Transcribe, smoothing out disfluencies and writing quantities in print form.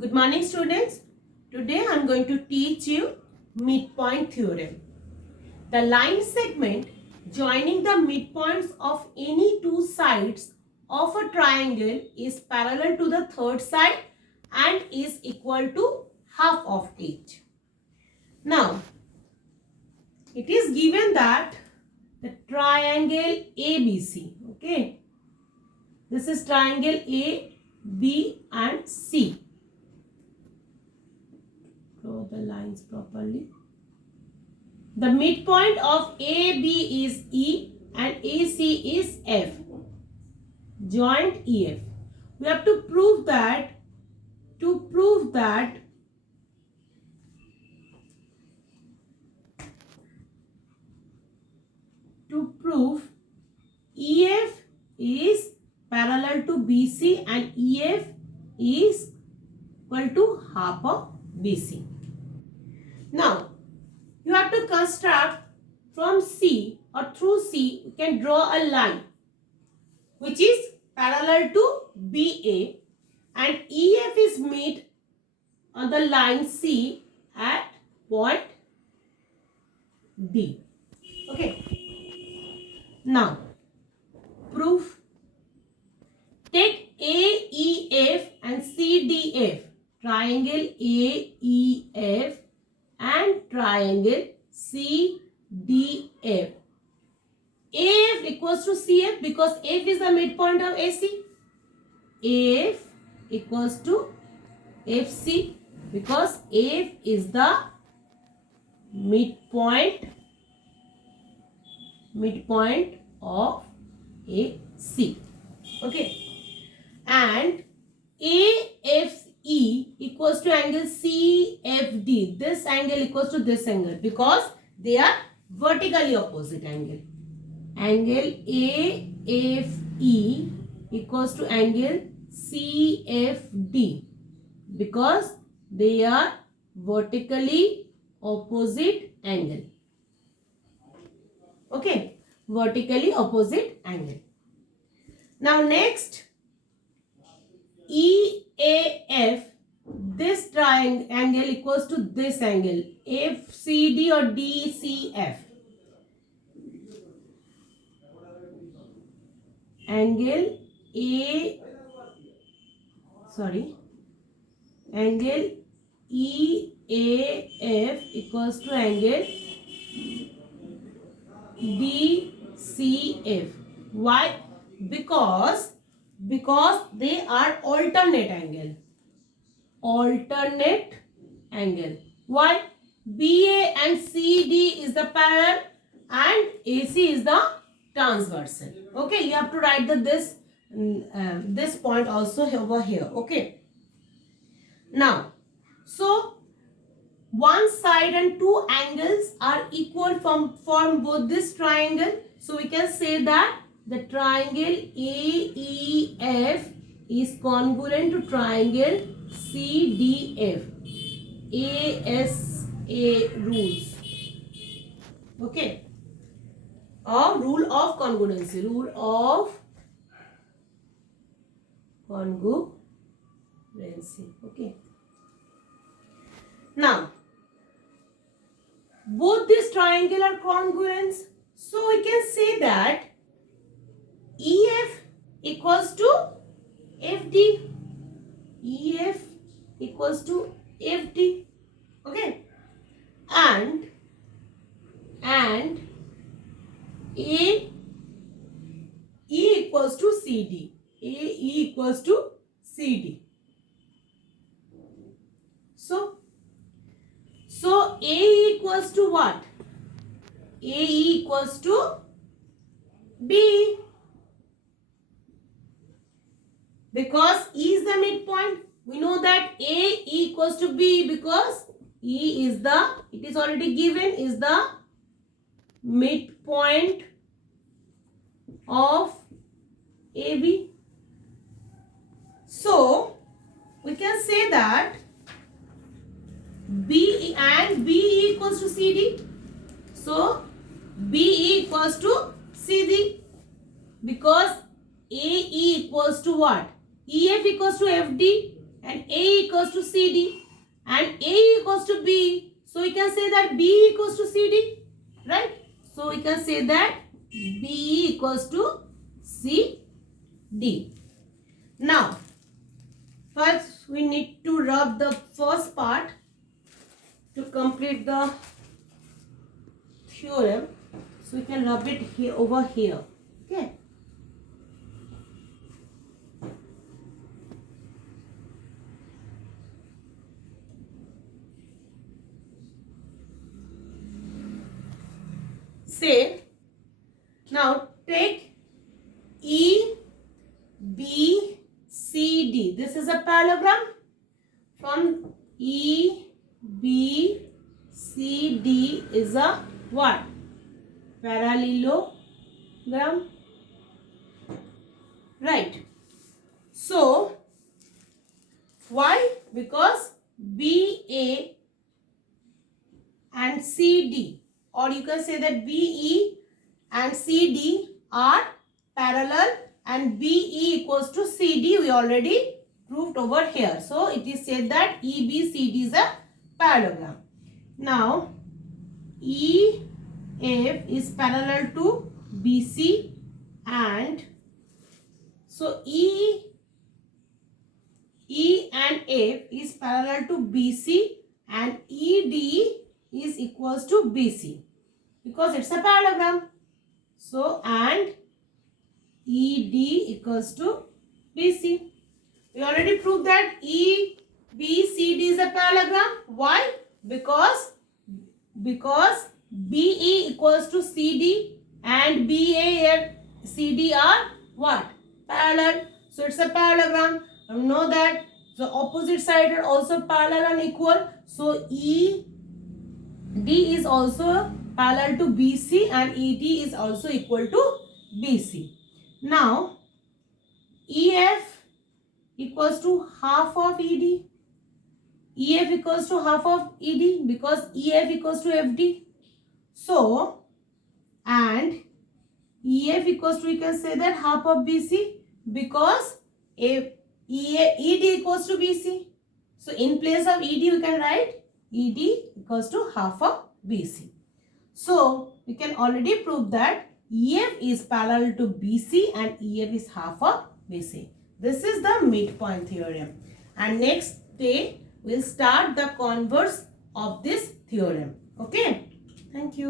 Good morning, students. Today I am going to teach you midpoint theorem. The line segment joining the midpoints of any two sides of a triangle is parallel to the third side and is equal to half of each. Now, it is given that the triangle ABC, okay, this is triangle A, B and C. Draw the lines properly. The midpoint of AB is E and AC is F. Joint EF. We have to prove that EF is parallel to BC and EF is equal to half of BC. Now, you have to construct from C or through C, you can draw a line which is parallel to BA and EF is meet on the line C at point D. Okay. Now, proof. Take AEF and CDF, triangle AEF and triangle CDF. AF equals to CF because F is the midpoint of AC. AF equals to FC because F is the midpoint of AC. Okay. And AFE equals to angle CFD. This angle equals to this angle because they are vertically opposite angle. Angle AFE equals to angle CFD because they are vertically opposite angle. Okay, vertically opposite angle. Now next, EAF, this triangle equals to this angle FCD or DCF. Angle angle EAF equals to angle DCF. Why? Because they are alternate angle. Why? BA and CD is the parallel and AC is the transversal. Okay, you have to write this point also over here. Okay. Now, so one side and two angles are equal from both this triangle. So we can say that the triangle AEF is congruent to triangle CDF. ASA rules. Okay. Or rule of congruency. Okay. Now, both these triangle are congruent. So we can say that EF equals to FD. EF equals to FD. Okay. And AE equals to CD. AE equals to CD. So AE equals to what? AE equals to B. Because E is the midpoint. We know that A equals to B because E is it is already given, is the midpoint of AB. So, we can say that B equals to CD. So, BE equals to CD because AE equals to what? EF equals to FD. and A equals to CD and A equals to B. So we can say that B equals to CD, right? So we can say that B equals to CD. Now, first we need to rub the first part to complete the theorem. So we can rub it here over here. Okay. Say, now take E, B, C, D. This is a parallelogram. From E, B, C, D is a what? Parallelogram. Right. So, why? Because BA and CD, or you can say that BE and CD are parallel, and BE equals to CD we already proved over here. So it is said that EBCD is a parallelogram. Now EF is parallel to BC, and so E and F is parallel to BC, and ED is equals to BC because it's a parallelogram. So, and ED equals to BC. We already proved that EBCD is a parallelogram. Why? Because BE equals to CD and BA and CD are what? Parallel. So it's a parallelogram. You know that the opposite side are also parallel and equal. So ED is also parallel to BC and ED is also equal to BC. Now EF equals to half of ED. EF equals to half of ED because EF equals to FD. So, and EF equals to, we can say that half of BC because ED equals to BC. So, in place of ED we can write ED equals to half of BC. So, we can already prove that EF is parallel to BC and EF is half of BC. This is the midpoint theorem. And next day, we'll start the converse of this theorem. Okay. Thank you.